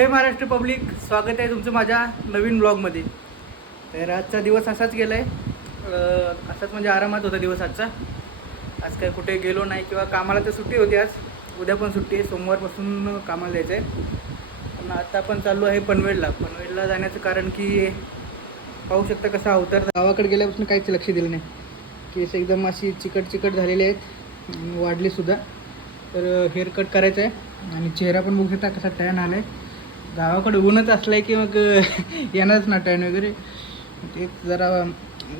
जय Maharashtra public, स्वागत आहे तुमचं माझ्या नवीन ब्लॉगमध्ये. तर आजचा दिवस असाच गेला आहे, असाच म्हणजे आरामात होता दिवस आजचा. आज काय कुठे गेलो नाही किंवा कामाला तर सुट्टी होती. आज उद्या पण सुट्टी आहे, सोमवारपासून कामाला जायचं आहे. पण आता आपण चाललो आहे पनवेलला जाण्याचं कारण की पाहू शकता कसा अवतार. गावाकडे गेल्यापासून काहीच लक्ष दिलं नाही. केस एकदम अशी चिकट झालेले आहेत, वाढलीसुद्धा. तर हेअरकट करायचं आहे आणि चेहरा पण बघू शकता कसा टॅन आला आहे. गावाकडे ऊनच असलं आहे की मग येणारच ना टॅन वगैरे. तेच जरा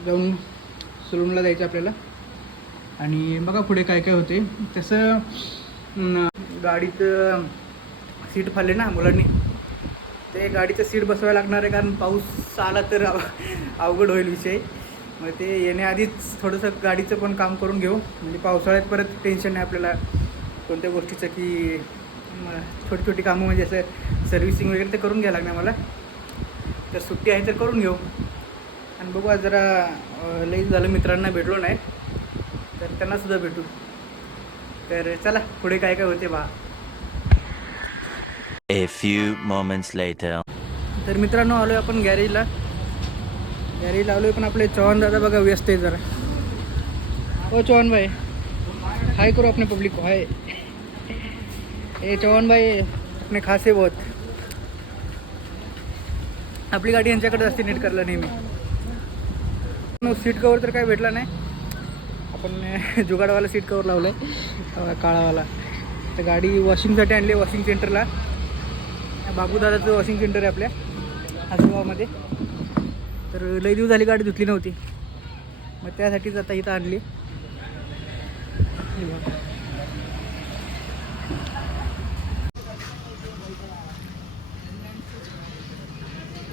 जाऊन सलूनला जायचं आपल्याला आणि बघा पुढे काय काय होते. तसं गाडीचं सीट फाडले ना मुलांनी, ते गाडीचं सीट बसवायला लागणार आहे, कारण पाऊस आला तर अवघड होईल विषय. मग ते येण्याआधीच थोडंसं गाडीचं पण काम करून घेऊ, म्हणजे पावसाळ्यात परत टेन्शन नाही आपल्याला कोणत्या गोष्टीचं, की छोटी छोटी कामं म्हणजे असं सर्व्हिसिंग वगैरे ते करून घ्यायला लागणार मला. तर सुट्टी आहे तर करून घेऊ. आणि बघू आज जरा लई झालं मित्रांना भेटलो नाही, तर त्यांनासुद्धा भेटू. तर चला पुढे काय काय होते बा. A few moments later. तर मित्रांनो आलो आहे आपण गॅरेजला आलो आहे, पण आपले चव्हाण दादा बघा व्यस्त आहे जरा. ओ चव्हाण भाई, हाय करो अपने पब्लिक को, हाय. ए चव्हाण भाई अपने खासे बहुत. आपली गाडी यांच्याकडे असते नीट करायला नेहमी. सीट कवर तर काय भेटला नाही. आपण जुगाडवाला सीट कवर लावलं आहे, काळावाला. तर गाडी वॉशिंगसाठी आणली वॉशिंग सेंटरला. बाबूदादाचं वॉशिंग सेंटर आहे आपल्या आजोबामध्ये. तर लई दिवस झाली गाडी धुतली नव्हती, मग त्यासाठीच आता इथं आणली.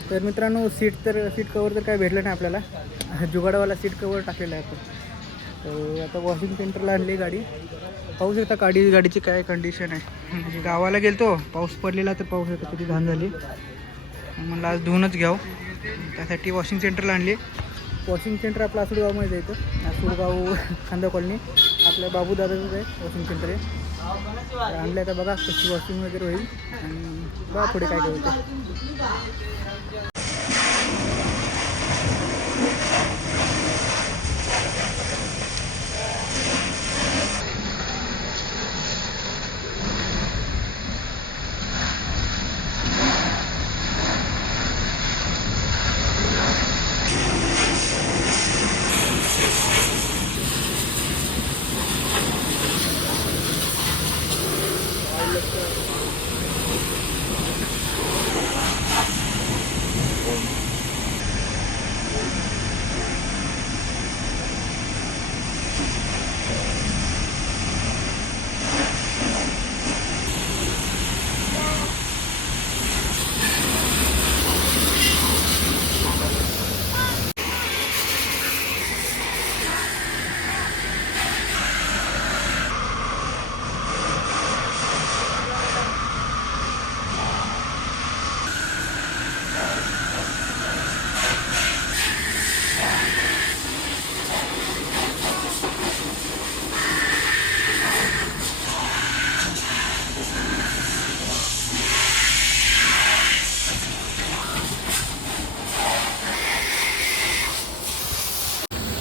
तर मित्रांनो सीट कवर तर काय भेटलं नाही आपल्याला. जुगाडवाला सीट कवर टाकलेला आहे आपण. तर आता वॉशिंग सेंटरला आणली गाडी. पाहू शकता गाडीची काय कंडिशन आहे. म्हणजे गावाला गेलतो, पाऊस पडलेला, तर पाहू शकता किती घाण झाली. मला आज धुवूनच घ्यावं, त्यासाठी वॉशिंग सेंटरला आणली. वॉशिंग सेंटर आपलं आसूडगावमध्ये जायचं, आसूडगाव खांदा कॉलनी. आपल्या बाबूदादाचंच आहे वॉशिंग सेंटर आहे. आणलं आता बघा कशी वॉशिंग वगैरे होईल आणि बघा पुढे काय काय होतं.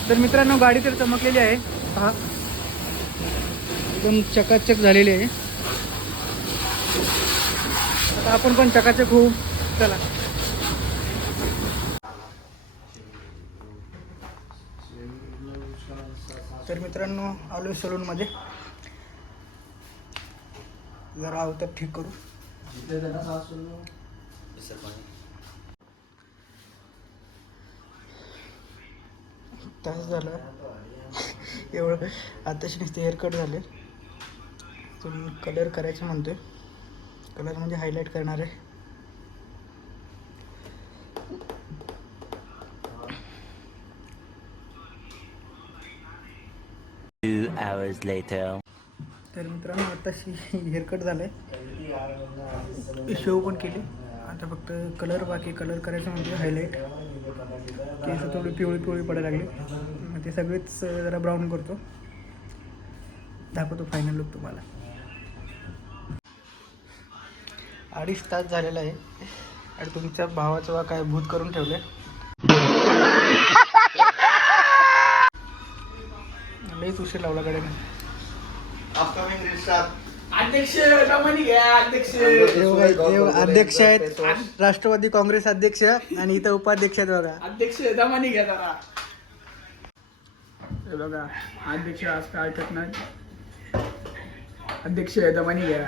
तर मित्रांनो गाडी तर चमकलेली आहे, पहा एकदम चकाचक झालेली आहे. आता आपण पण चकाचक होऊ, चला. तर मित्रांनो आलो सलूनमध्ये, जरा अवतार ठीक करू. तास झाला एवढं, आताशी नुसते हेअरकट झाले. तुम्ही कलर करायचं म्हणतोय, कलर म्हणजे हायलाईट करणार आहे. Two hours later. तर मित्रांनो आताशी हेअरकट झालं आहे, शेव पण केली. आता फक्त कलर बाकी, कलर करायचं म्हणजे हायलाईट. केस थोडी पिवळी पडायला लागली, मग ते सगळेच जरा ब्राऊन करतो, दाखवतो फायनल लुक तुम्हाला. 2.5 तास झालेला आहे आणि तुमच्या भावाचं बा काय भूत करून ठेवले. लईच उशीर लावला गाड्याने. अध्यक्ष आहेत राष्ट्रवादी काँग्रेस अध्यक्ष आणि इथं उपाध्यक्ष आहेत बघा. अध्यक्ष दमानी घ्या जरा. हे बघा अध्यक्ष आज काय ऐकत नाही. अध्यक्ष दमानी घ्या.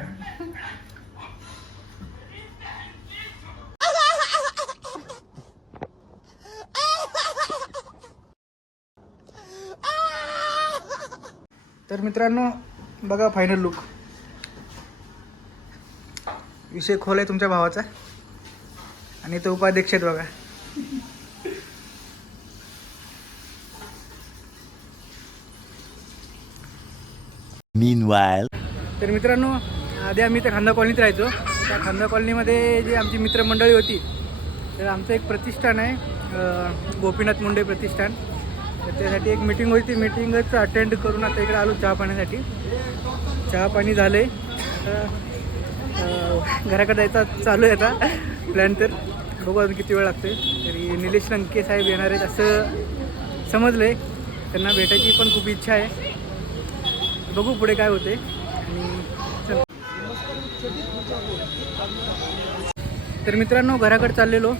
तर मित्रांनो बघा फायनल लुक. विषय खोल आहे तुमच्या भावाचा आणि तो उपाध्यक्ष आहेत बघा. Meanwhile. तर मित्रांनो आधी आम्ही त्या खांदा कॉलनीत राहायचो. त्या खांदा कॉलनीमध्ये जी आमची मित्रमंडळी होती तर आमचं एक प्रतिष्ठान आहे गोपीनाथ मुंडे प्रतिष्ठान. तर त्यासाठी एक मीटिंग होती. मीटिंगच अटेंड करून आता इकडे आलो चहा पाण्यासाठी. चहा पाणी झालं आहे. आता घराकडे जायचा चालू आहे आता प्लॅन. तर बघू अजून किती वेळ लागतो. तरी निलेश लंके साहेब येणार आहेत असं समजलं आहे. त्यांना भेटायची पण खूप इच्छा आहे. बघू पुढे काय होते. आणि तर मित्रांनो घराकडे चाललेलो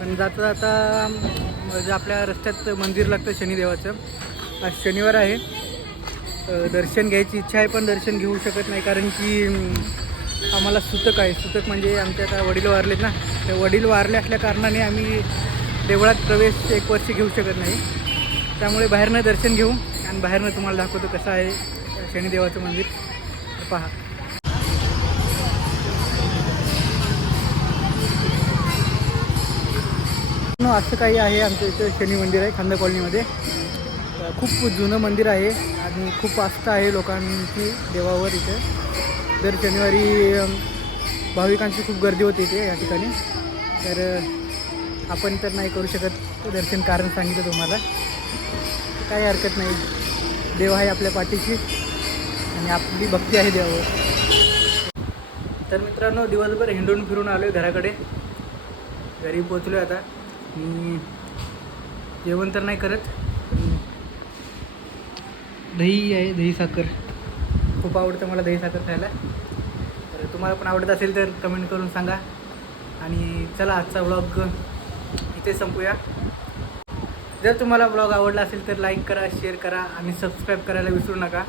पण जाता जाता म्हणजे आपल्या रस्त्यात मंदिर लागतं शनिदेवाचं. आज शनिवार आहे. दर्शन घ्यायची इच्छा आहे पण दर्शन घेऊ शकत नाही कारण की आम्हाला सुतक आहे. सुतक म्हणजे आमच्या आता वडील वारलेत ना. ते वडील वारले असल्या कारणाने आम्ही देवळात प्रवेश 1 वर्ष घेऊ शकत नाही. त्यामुळे बाहेरनं दर्शन घेऊ आणि बाहेरनं तुम्हाला दाखवतो कसं आहे शनिदेवाचं मंदिर. पहा असं काही आहे आमच्या इथं शनी मंदिर आहे खांदा कॉलनीमध्ये. खूप जुनं मंदिर आहे आणि खूप आस्था आहे लोकांची देवावर. इथे दर शनिवारी भाविकांची खूप गर्दी होते इथे या ठिकाणी. तर आपण तर नाही करू शकत दर्शन कारण सांगितलं तुम्हाला. काही हरकत नाही. देव आहे आपल्या पाठीशी आणि आपली भक्ती आहे देवावर. तर मित्रांनो दिवसभर हिंडून फिरून आलो आहे घराकडे. घरी पोचलो आता. मी जेवण तर नाही करत. दही आहे दही साखर. खूप आवडतं मला दही साखर खायला. तर तुम्हाला पण आवडत असेल तर कमेंट करून सांगा. आणि चला आजचा व्लॉग इथे संपूया. जर तुम्हाला व्लॉग आवडला असेल तर लाईक करा शेअर करा आणि सबस्क्राईब करायला विसरू नका.